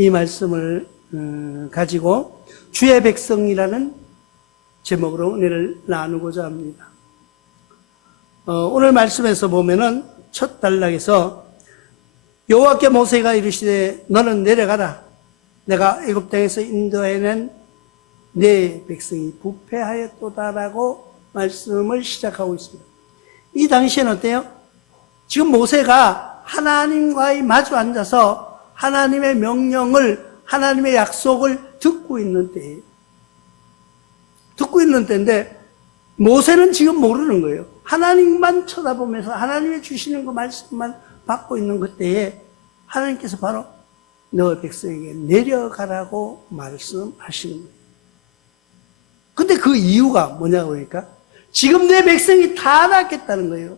이 말씀을 가지고 주의 백성이라는 제목으로 은혜를 나누고자 합니다. 오늘 말씀에서 보면은 첫 단락에서 여호와께 모세가 이르시되 너는 내려가라. 내가 애굽 땅에서 인도해낸 내 백성이 부패하였도다라고 말씀을 시작하고 있습니다. 이 당시에는 어때요? 지금 모세가 하나님과의 마주 앉아서 하나님의 명령을, 하나님의 약속을 듣고 있는 때예요. 듣고 있는 때인데 모세는 지금 모르는 거예요. 하나님만 쳐다보면서 하나님이 주시는 그 말씀만 받고 있는 그때에 하나님께서 바로 너 백성에게 내려가라고 말씀하시는 거예요. 근데 그 이유가 뭐냐고 그러니까 지금 내 백성이 타락했다는 거예요.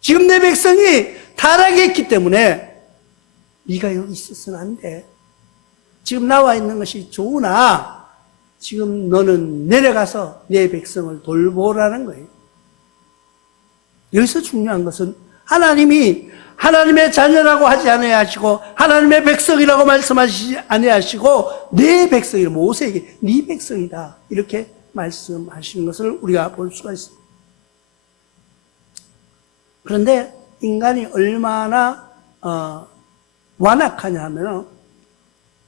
지금 내 백성이 타락했기 때문에 네가 여기 있어서는 안 돼. 지금 나와 있는 것이 좋으나 지금 너는 내려가서 내 백성을 돌보라는 거예요. 여기서 중요한 것은 하나님이 하나님의 자녀라고 하지 아니하시고 하나님의 백성이라고 말씀하시지 아니하시고 내 백성이 모세에게 네 백성이다 이렇게 말씀하시는 것을 우리가 볼 수가 있습니다. 그런데 인간이 얼마나 완악하냐 하면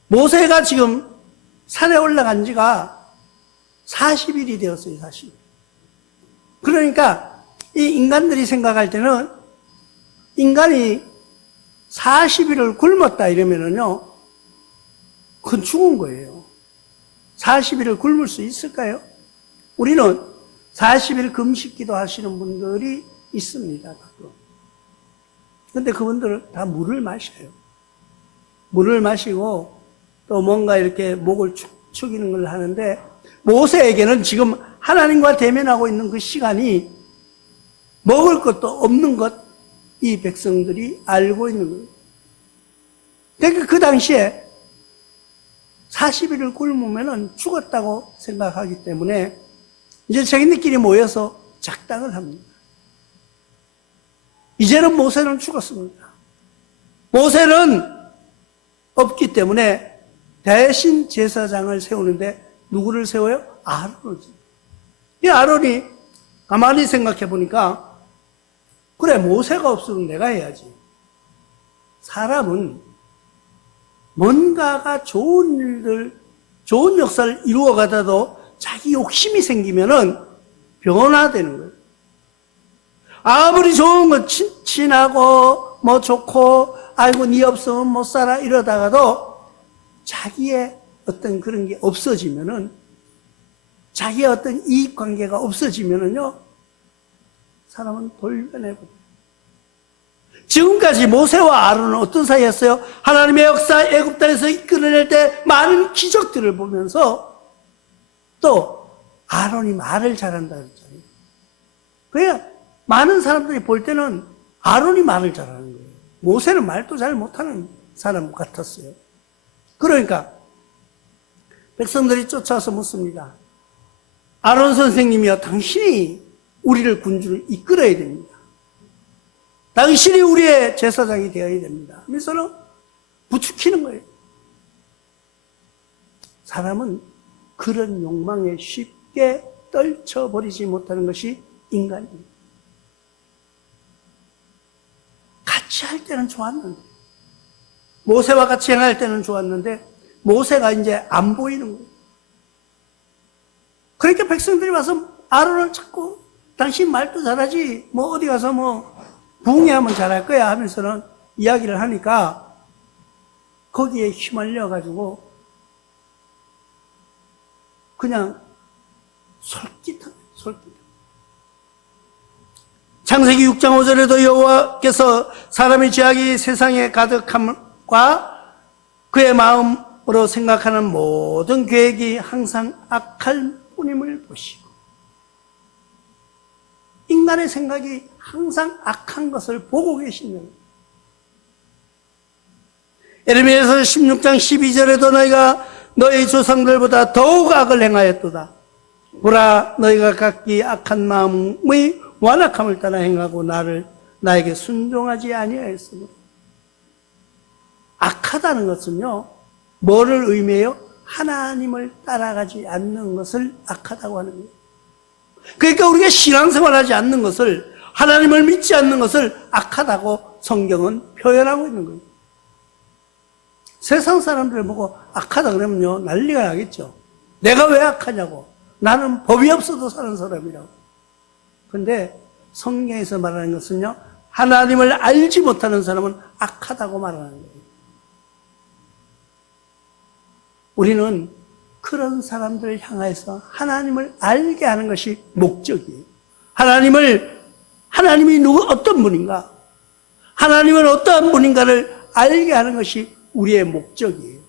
모세가 지금 산에 올라간 지가 40일이 되었어요. 40일. 그러니까 이 인간들이 생각할 때는 인간이 40일을 굶었다 이러면은요, 그건 죽은 거예요. 40일을 굶을 수 있을까요? 우리는 40일 금식기도 하시는 분들이 있습니다. 그런데 그분들은 다 물을 마셔요. 물을 마시고 또 뭔가 이렇게 목을 축이는 걸 하는데 모세에게는 지금 하나님과 대면하고 있는 그 시간이 먹을 것도 없는 것 이 백성들이 알고 있는 거예요. 그러니까 그 당시에 40일을 굶으면 죽었다고 생각하기 때문에 이제 자기네끼리 모여서 작당을 합니다. 이제는 모세는 죽었습니다. 모세는 없기 때문에 대신 제사장을 세우는데 누구를 세워요? 아론을 세워요. 이 아론이 가만히 생각해 보니까 그래, 모세가 없으면 내가 해야지. 사람은 뭔가가 좋은 일들, 좋은 역사를 이루어가다도 자기 욕심이 생기면은 변화되는 거예요. 아무리 좋은 거 친하고 뭐 좋고 아이고 네 없으면 못 살아 이러다가도 자기의 어떤 그런 게 없어지면은 자기의 어떤 이익관계가 없어지면은요 사람은 돌변해버려요. 지금까지 모세와 아론은 어떤 사이였어요? 하나님의 역사 애굽 땅에서 이끌어낼 때 많은 기적들을 보면서 또 아론이 말을 잘한다 그랬잖아요. 그러니까 많은 사람들이 볼 때는 아론이 말을 잘하는 거예요. 모세는 말도 잘 못하는 사람 같았어요. 그러니까 백성들이 쫓아와서 묻습니다. 아론 선생님이여, 당신이 우리를 군주를 이끌어야 됩니다. 당신이 우리의 제사장이 되어야 됩니다. 하면서는 부추기는 거예요. 사람은 그런 욕망에 쉽게 떨쳐버리지 못하는 것이 인간입니다. 같이 할 때는 좋았는데, 모세와 같이 행할 때는 좋았는데 모세가 이제 안 보이는 거예요. 그러니까 백성들이 와서 아론을 찾고 당신 말도 잘하지 뭐 어디 가서 뭐 부흥회하면 잘할 거야 하면서는 이야기를 하니까 거기에 휘말려 가지고 그냥 솔깃한. 창세기 6장 5절에도 여호와께서 사람의 죄악이 세상에 가득함과 그의 마음으로 생각하는 모든 계획이 항상 악할 뿐임을 보시고, 인간의 생각이 항상 악한 것을 보고 계시는 거예요. 에레미야서 16장 12절에도 너희가 너희 조상들보다 더욱 악을 행하였도다. 보라, 너희가 각기 악한 마음의 완악함을 따라 행하고 나에게 순종하지 아니하였으므로. 악하다는 것은요, 뭐를 의미해요? 하나님을 따라가지 않는 것을 악하다고 하는 거예요. 그러니까 우리가 신앙생활하지 않는 것을, 하나님을 믿지 않는 것을 악하다고 성경은 표현하고 있는 거예요. 세상 사람들 보고 악하다 그러면요, 난리가 나겠죠. 내가 왜 악하냐고. 나는 법이 없어도 사는 사람이라고. 근데 성경에서 말하는 것은요, 하나님을 알지 못하는 사람은 악하다고 말하는 거예요. 우리는 그런 사람들을 향해서 하나님을 알게 하는 것이 목적이에요. 하나님이 어떤 분인가, 하나님은 어떠한 분인가를 알게 하는 것이 우리의 목적이에요.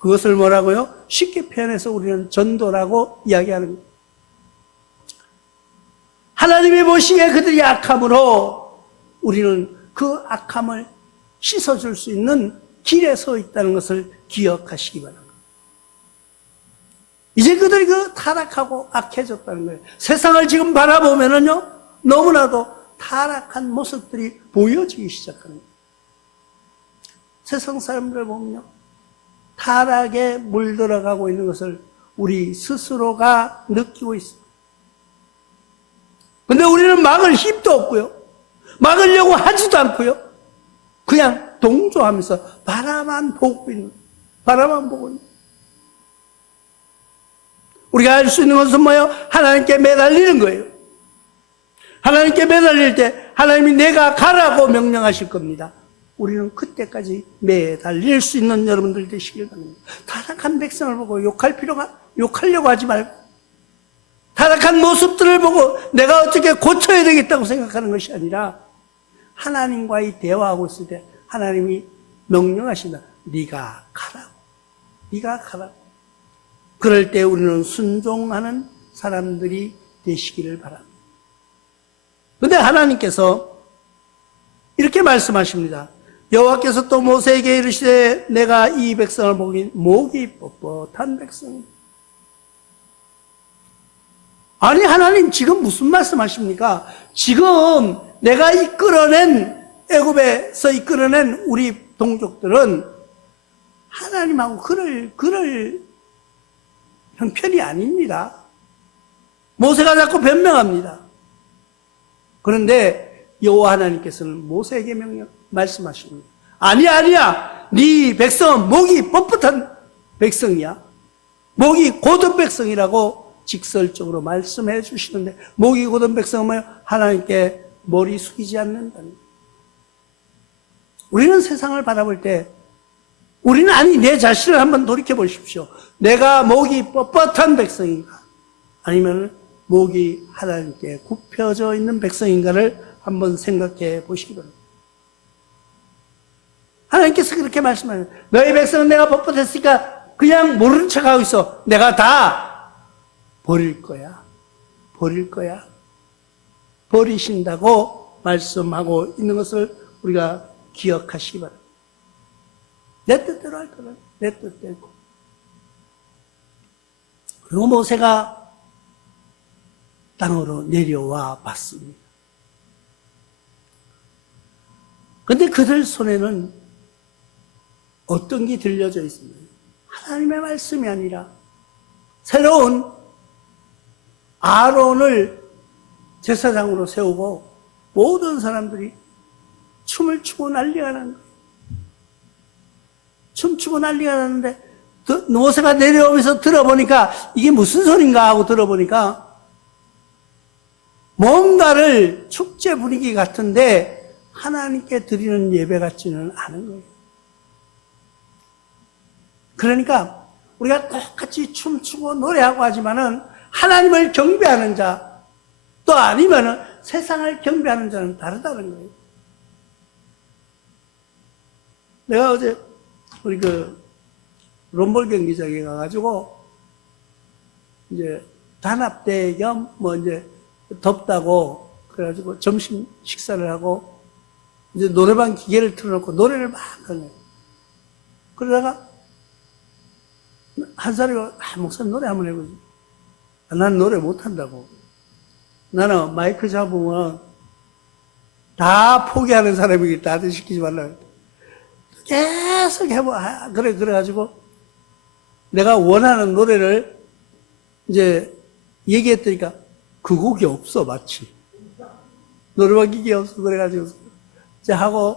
그것을 뭐라고요? 쉽게 표현해서 우리는 전도라고 이야기하는 거예요. 하나님이 보시기에 그들이 악함으로 우리는 그 악함을 씻어줄 수 있는 길에 서 있다는 것을 기억하시기 바랍니다. 이제 그들이 타락하고 악해졌다는 거예요. 세상을 지금 바라보면은요, 너무나도 타락한 모습들이 보여지기 시작하는 거예요. 세상 사람들을 보면요, 타락에 물들어가고 있는 것을 우리 스스로가 느끼고 있습니다. 근데 우리는 막을 힘도 없고요, 막으려고 하지도 않고요, 그냥 동조하면서 바라만 보고 있는, 우리가 할 수 있는 것은 뭐예요? 하나님께 매달리는 거예요. 하나님께 매달릴 때 하나님이 내가 가라고 명령하실 겁니다. 우리는 그때까지 매달릴 수 있는 여러분들 되시길 바랍니다. 타락한 백성을 보고 욕하려고 하지 말고, 타락한 모습들을 보고 내가 어떻게 고쳐야 되겠다고 생각하는 것이 아니라, 하나님과의 대화하고 있을 때 하나님이 명령하신다. 네가 가라고. 그럴 때 우리는 순종하는 사람들이 되시기를 바랍니다. 그런데 하나님께서 이렇게 말씀하십니다. 여호와께서 또 모세에게 이르시되 내가 이 백성을 보기 목이 뻣뻣한 백성이다. 아니, 하나님 지금 무슨 말씀하십니까? 지금 내가 애굽에서 이끌어낸 우리 동족들은 하나님하고 그럴 형편이 아닙니다. 모세가 자꾸 변명합니다. 그런데 여호와 하나님께서는 모세에게 말씀하십니다. 아니야. 네 백성은 목이 뻣뻣한 백성이야. 목이 곧은 백성이라고 직설적으로 말씀해 주시는데, 목이 곧은 백성은 뭐예요? 하나님께 머리 숙이지 않는다는 거예요. 우리는 세상을 바라볼 때 우리는 내 자신을 한번 돌이켜 보십시오. 내가 목이 뻣뻣한 백성인가? 아니면 목이 하나님께 굽혀져 있는 백성인가를 한번 생각해 보시기 바랍니다. 하나님께서 그렇게 말씀하세요. 너희 백성은 내가 뻣뻣했으니까 그냥 모른 척하고 있어. 내가 다 버릴 거야. 버리신다고 말씀하고 있는 것을 우리가 기억하시기 바랍니다. 내 뜻대로 할 거라. 내 뜻대로. 그리고 모세가 땅으로 내려와 봤습니다. 그런데 그들 손에는 어떤 게 들려져 있습니다. 하나님의 말씀이 아니라 새로운 아론을 제사장으로 세우고 모든 사람들이 춤을 추고 난리가 난 거예요. 춤추고 난리가 났는데 모세가 내려오면서 들어보니까 이게 무슨 소린가 하고 들어보니까 뭔가를 축제 분위기 같은데 하나님께 드리는 예배 같지는 않은 거예요. 그러니까 우리가 똑같이 춤추고 노래하고 하지만은 하나님을 경배하는 자, 또 아니면은 세상을 경배하는 자는 다르다는 거예요. 내가 어제 우리 롬볼 경기장에 가가지고 이제 단합대 겸 이제 덥다고 그래가지고 점심 식사를 하고 이제 노래방 기계를 틀어놓고 노래를 막 하는 거예요. 그러다가 한 사람이 목사님 노래 한번 해보지. 난 노래 못한다고. 나는 마이크 잡으면 다 포기하는 사람이기 나한테 시키지 말라고. 계속 해봐. 그래가지고 내가 원하는 노래를 이제 얘기했더니까 그 곡이 없어, 마치. 노래방 기계 없어, 그래가지고. 이제 하고,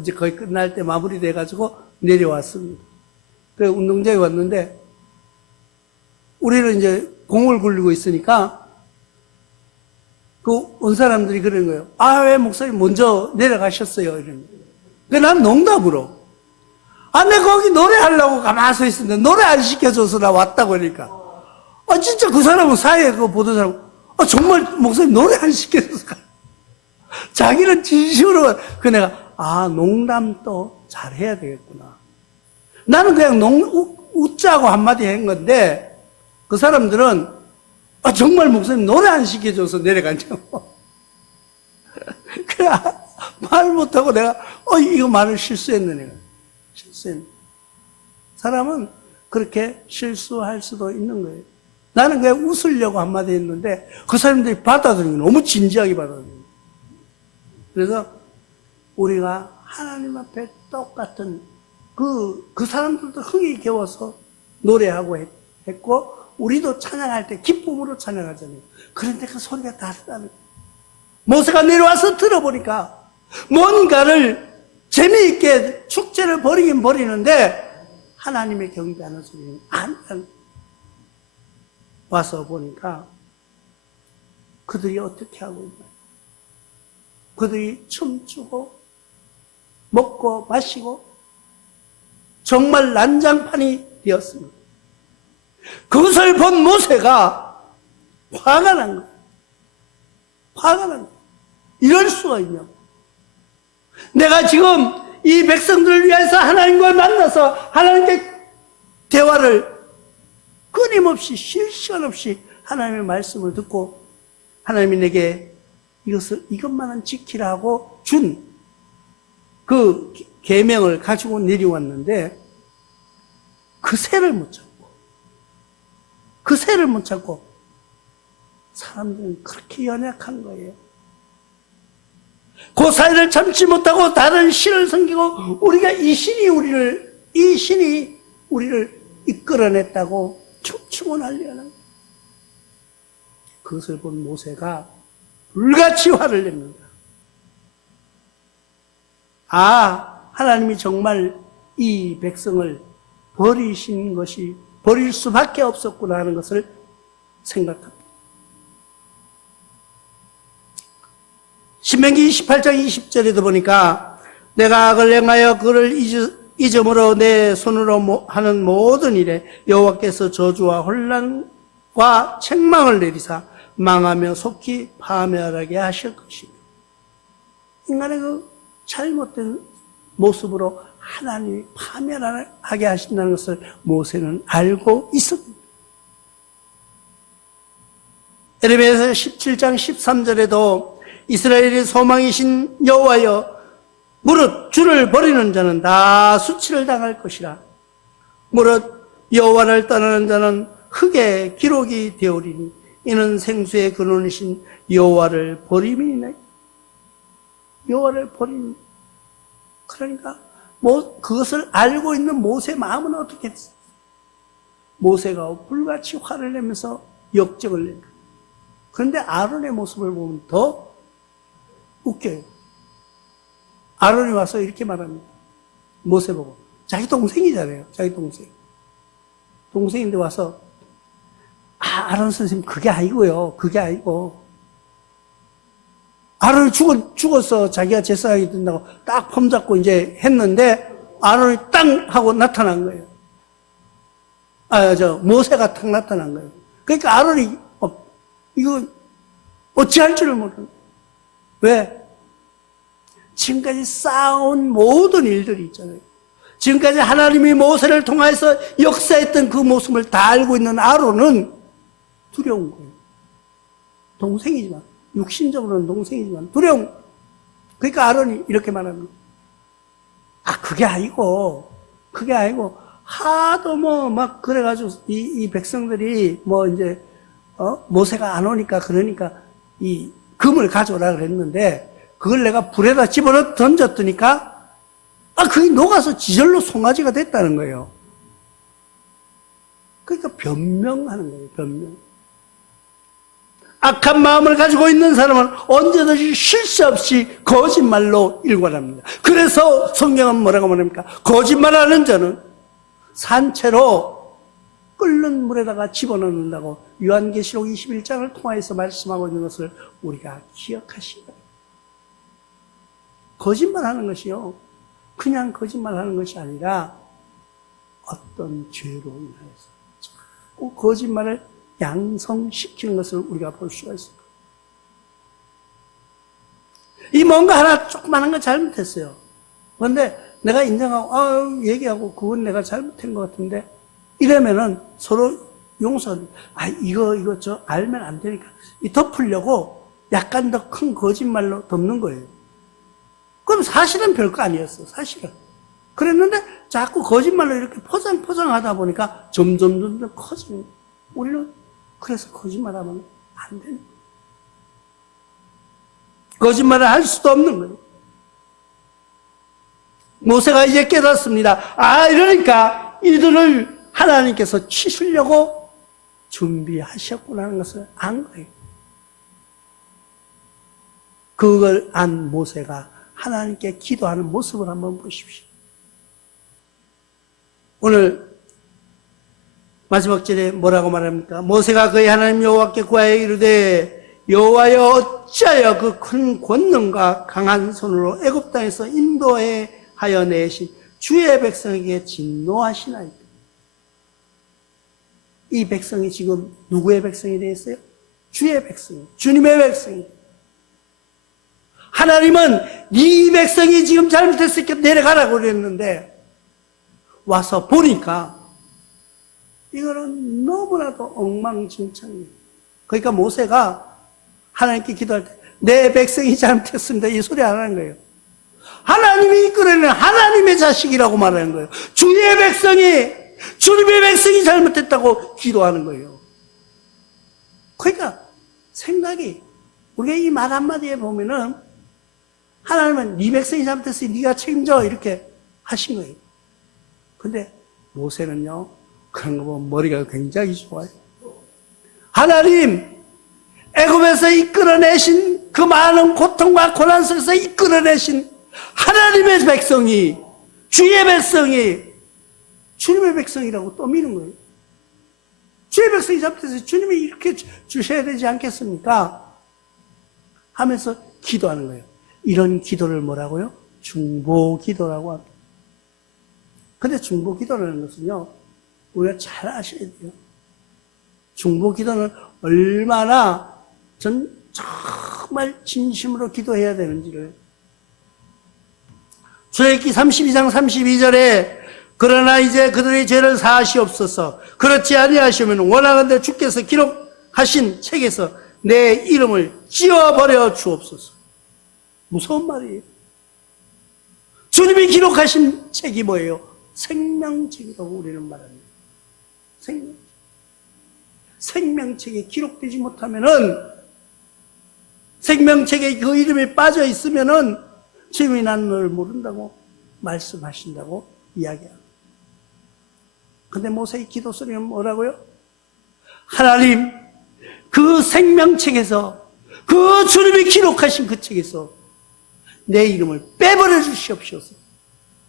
이제 거의 끝날 때 마무리돼가지고 내려왔습니다. 그래, 운동장에 왔는데, 우리는 이제 공을 굴리고 있으니까, 온 사람들이 그러는 거예요. 아, 왜 목사님 먼저 내려가셨어요? 이러는 거예요. 근데 난 농담으로. 아, 내가 거기 노래하려고 가만히 서 있었는데, 노래 안 시켜줘서 나 왔다고 그러니까. 아, 진짜 그 사람은 사회에 그거 보던 사람, 아, 정말 목사님 노래 안 시켜줘서 가. 자기는 진심으로, 그 내가, 아, 농담도 잘해야 되겠구나. 나는 그냥 웃자고 한마디 한 건데, 그 사람들은, 아, 정말 목사님 노래 안 시켜줘서 내려가냐고. 그래, 말 못하고 내가, 이거 말을 실수했네, 내가. 실수했네. 사람은 그렇게 실수할 수도 있는 거예요. 나는 그냥 웃으려고 한마디 했는데, 그 사람들이 받아들이는 거 너무 진지하게 받아들이는 거예요. 그래서 우리가 하나님 앞에 똑같은 그 사람들도 흥이 겨워서 노래하고 했고, 우리도 찬양할 때 기쁨으로 찬양하잖아요. 그런데 그 소리가 다르다는 거예요. 모세가 내려와서 들어보니까 뭔가를 재미있게 축제를 벌이긴 벌이는데 하나님의 경배하는 소리는 안 나는 거예요. 와서 보니까 그들이 어떻게 하고 있나. 그들이 춤추고 먹고 마시고 정말 난장판이 되었습니다. 그것을 본 모세가 화가 난 거예요. 화가 난 거예요. 이럴 수가 있냐고. 내가 지금 이 백성들을 위해서 하나님과 만나서 하나님께 대화를 끊임없이 쉴 시간 없이 하나님의 말씀을 듣고 하나님이 내게 이것만은 지키라고 준 그 계명을 가지고 내려왔는데 그 새를 못 찾고 사람들은 그렇게 연약한 거예요. 그 사이를 참지 못하고 다른 신을 섬기고 이 신이 우리를 이끌어냈다고 춤추고 난리가 난 거예요. 그것을 본 모세가 불같이 화를 냅니다. 아, 하나님이 정말 이 백성을 버리신 것이 버릴 수밖에 없었구나 하는 것을 생각합니다. 신명기 28장 20절에도 보니까 내가 악을 행하여 그를 잊음으로 내 손으로 하는 모든 일에 여호와께서 저주와 혼란과 책망을 내리사 망하며 속히 파멸하게 하실 것이며 인간의 그 잘못된 모습으로 하나님이 파멸하게 하신다는 것을 모세는 알고 있습니다. 에레미야서 17장 13절에도 이스라엘의 소망이신 여호와여 무릇 주를 버리는 자는 다 수치를 당할 것이라. 무릇 여호와를 떠나는 자는 흙의 기록이 되오리니 이는 생수의 근원이신 여호와를 버림이니라. 여호와를 버림. 그러니까 그것을 알고 있는 모세 마음은 어떻게 됐어요? 모세가 불같이 화를 내면서 역정을 냅니다. 그런데 아론의 모습을 보면 더 웃겨요. 아론이 와서 이렇게 말합니다. 모세 보고. 자기 동생이잖아요. 자기 동생. 동생인데 와서 아론 선생님 그게 아니고요. 그게 아니고 아론이 죽어서 자기가 제사하게 된다고 딱 폼 잡고 이제 했는데 아론이 땅 하고 나타난 거예요. 모세가 탁 나타난 거예요. 그러니까 아론이 이거 어찌할 줄을 모르는 거예요. 왜? 지금까지 쌓아온 모든 일들이 있잖아요. 지금까지 하나님이 모세를 통해서 역사했던 그 모습을 다 알고 있는 아론은 두려운 거예요. 동생이지만, 육신적으로는 동생이지만 두려운 거예요. 그러니까 아론이 이렇게 말합니다. 그게 아니고 하도 막 그래가지고 이 백성들이 이제 모세가 안 오니까 그러니까 이 금을 가져오라 그랬는데 그걸 내가 불에다 집어넣어 던졌더니까 그게 녹아서 지절로 송아지가 됐다는 거예요. 그러니까 변명하는 거예요, 변명. 악한 마음을 가지고 있는 사람은 언제든지 쉴 새 없이 거짓말로 일관합니다. 그래서 성경은 뭐라고 말합니까? 거짓말하는 자는 산채로 끓는 물에다가 집어넣는다고 요한계시록 21장을 통하여서 말씀하고 있는 것을 우리가 기억하시기 바랍니다. 거짓말하는 것이요, 그냥 거짓말하는 것이 아니라 어떤 죄로 인하여서 자꾸 거짓말을 양성시키는 것을 우리가 볼 수가 있습니다. 이 뭔가 하나 조그마한 거 잘못했어요. 그런데 내가 인정하고 얘기하고 그건 내가 잘못한 것 같은데 이러면은 서로 용서하는, 이거 저 알면 안 되니까 이 덮으려고 약간 더 큰 거짓말로 덮는 거예요. 그럼 사실은 별거 아니었어, 사실은. 그랬는데 자꾸 거짓말로 이렇게 포장하다 보니까 점점 커지는 거예요. 우리는 그래서 거짓말하면 안 되는 거예요. 거짓말을 할 수도 없는 거예요. 모세가 이제 깨닫습니다. 이러니까 이들을 하나님께서 치시려고 준비하셨구나 하는 것을 안 거예요. 그걸 안 모세가 하나님께 기도하는 모습을 한번 보십시오. 오늘 마지막 절에 뭐라고 말합니까? 모세가 그의 하나님 여호와께 구하여 이르되 여호와여 어찌하여 그 큰 권능과 강한 손으로 애굽 땅에서 인도하여 내신 주의 백성에게 진노하시나이까? 이 백성이 지금 누구의 백성이 되었어요? 주의 백성이, 주님의 백성이. 하나님은 네 백성이 지금 잘못했으니까 내려가라고 그랬는데 와서 보니까 이거는 너무나도 엉망진창이에요. 그러니까 모세가 하나님께 기도할 때 내 백성이 잘못했습니다 이 소리 안 하는 거예요. 하나님이 이끌어내는 하나님의 자식이라고 말하는 거예요. 주의 백성이, 주님의 백성이 잘못했다고 기도하는 거예요. 그러니까 생각이, 우리가 이 말 한마디에 보면은 하나님은 네 백성이 잘못했으니 네가 책임져 이렇게 하신 거예요. 근데 모세는요, 그런 거 보면 머리가 굉장히 좋아요. 하나님, 애굽에서 이끌어내신 그 많은 고통과 고난 속에서 이끌어내신 하나님의 백성이, 주의 백성이 주님의 백성이라고 떠미는 거예요. 주의 백성이 잘못해서 주님이 이렇게 주셔야 되지 않겠습니까? 하면서 기도하는 거예요. 이런 기도를 뭐라고요? 중보기도라고 합니다. 근데 중보기도라는 것은요, 우리가 잘 아셔야 돼요. 중보기도는 얼마나 정말 진심으로 기도해야 되는지를. 출애굽기 32장 32절에 그러나 이제 그들의 죄를 사하시옵소서. 그렇지 아니하시면 원하건대 주께서 기록하신 책에서 내 이름을 지워버려 주옵소서. 무서운 말이에요. 주님이 기록하신 책이 뭐예요? 생명책이라고 우리는 말합니다. 생명책에 기록되지 못하면은, 생명책에 그 이름이 빠져 있으면은 주님이 난 너를 모른다고 말씀하신다고 이야기합니다. 근데 모세의 기도 소리는 뭐라고요? 하나님, 그 생명책에서, 그 주님이 기록하신 그 책에서 내 이름을 빼버려 주시옵소서.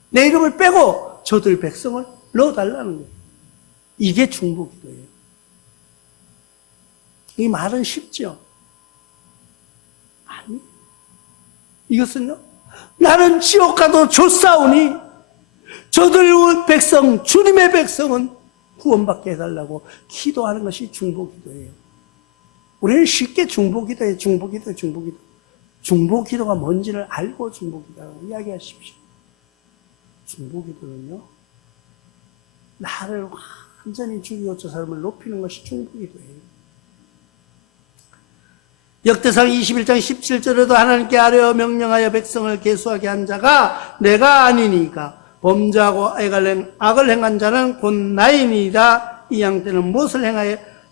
내 이름을 빼고 저들 백성을 넣어달라는 거예요. 이게 중보기도예요. 이 말은 쉽죠? 아니, 이것은요, 나는 지옥 가도 좋사오니 저들 백성, 주님의 백성은 구원받게 해달라고 기도하는 것이 중보기도예요. 우리는 쉽게 중보기도에 중보기도가 뭔지를 알고 중보기도라고 이야기하십시오. 중보기도는요, 나를 완전히 죽이고 저 사람을 높이는 것이 중보기도예요. 역대상 21장 17절에도 하나님께 아뢰어 명령하여 백성을 계수하게 한 자가 내가 아니니까 범죄하고 악을 행한 자는 곧 나이니이다. 이 양떼는 무엇을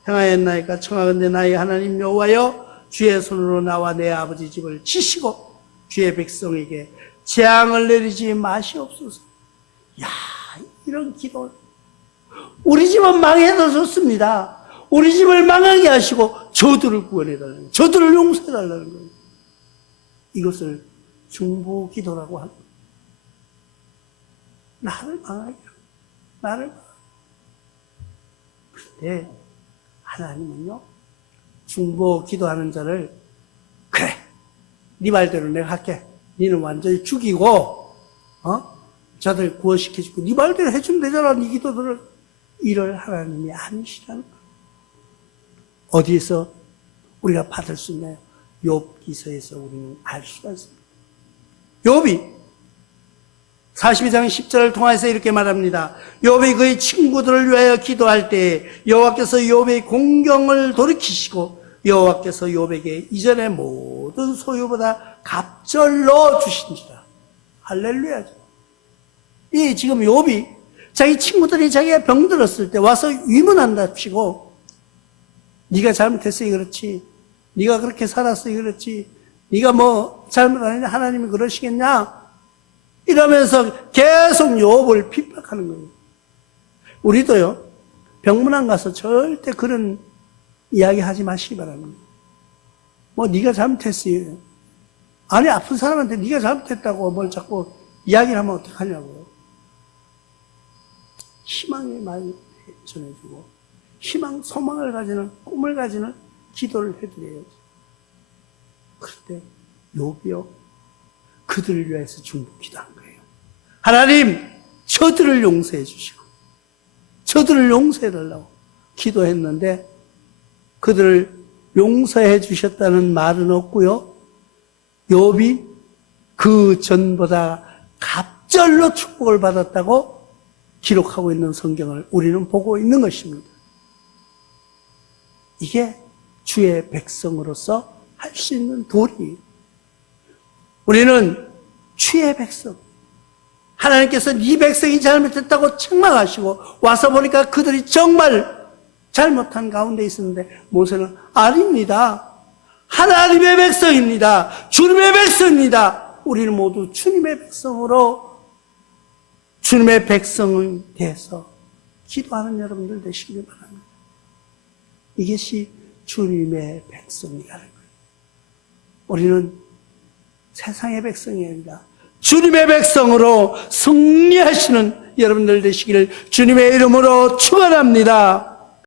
행하였나이까? 청하건대 나의 하나님 여호와여, 주의 손으로 나와 내 아버지 집을 치시고 주의 백성에게 재앙을 내리지 마시옵소서. 야, 이런 기도. 우리 집은 망해도 좋습니다. 우리 집을 망하게 하시고 저들을 구원해달라는 거예요. 저들을 용서해달라는 거예요. 이것을 중보기도라고 합니다. 나를 망하게 하고, 나를 망하게. 그런데 하나님은요, 중보기도하는 자를 그래, 네 말대로 내가 할게. 너는 완전히 죽이고 저들 구원시켜주고 네 말대로 해주면 되잖아. 네 기도들을. 이럴 하나님이 아니시라는 거예요. 어디에서 우리가 받을 수 있나요? 욥기서에서 우리는 알 수가 있습니다. 욥이 42장 10절을 통해서 이렇게 말합니다. 욥이 그의 친구들을 위하여 기도할 때 여호와께서 욥의 공경을 돌이키시고 여호와께서 욥에게 이전의 모든 소유보다 갑절로 주신지라. 할렐루야죠. 이 지금 욥이 자기 친구들이 자기가 병들었을 때 와서 위문한답시고 네가 잘못했으니 그렇지, 네가 그렇게 살았으니 그렇지, 네가 뭐 잘못 안 했냐, 하나님이 그러시겠냐, 이러면서 계속 욥을 핍박하는 거예요. 우리도요, 병문안 가서 절대 그런 이야기 하지 마시기 바랍니다. 뭐 네가 잘못했어요. 아니, 아픈 사람한테 네가 잘못했다고 뭘 자꾸 이야기를 하면 어떡하냐고요. 희망의 말 전해주고 희망, 소망을 가지는, 꿈을 가지는 기도를 해드려야지. 그런데 욥이요, 그들을 위해서 중보기도한 거예요. 하나님, 저들을 용서해 주시고 저들을 용서해 달라고 기도했는데 그들을 용서해 주셨다는 말은 없고요, 욥이 그 전보다 갑절로 축복을 받았다고 기록하고 있는 성경을 우리는 보고 있는 것입니다. 이게 주의 백성으로서 할 수 있는 도리. 우리는 주의 백성. 하나님께서 네 백성이 잘못했다고 책망하시고 와서 보니까 그들이 정말 잘못한 가운데 있었는데 모세는 아닙니다. 하나님의 백성입니다. 주님의 백성입니다. 우리는 모두 주님의 백성으로 주님의 백성에 대해서 기도하는 여러분들 되시길 바랍니다. 이것이 주님의 백성이라는 거예요. 우리는 세상의 백성이 아니라 주님의 백성으로 승리하시는 여러분들 되시기를 주님의 이름으로 축원합니다.